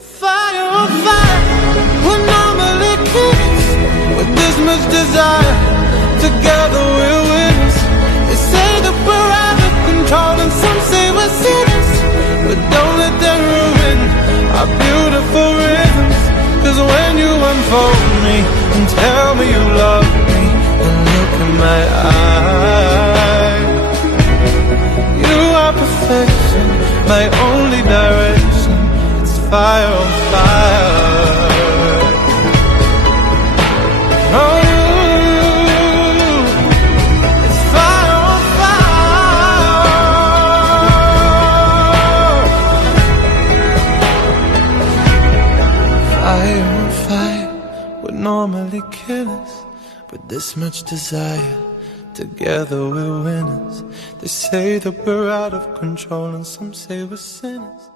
Fire on fire, we're normally kids with this much desire. Together we're winners. They say that we're out of control and some say we're sinners, but don't let them ruin our beautiful rhythms. Cause when you unfold me and tell me you love me and look in my eyes, you are perfection, my only direction. It's fire on fire. Oh, it's fire on fire. Fire on fire, we're normally killers, but this much desire. Together we're winners. They say that we're out of control and some say we're sinners.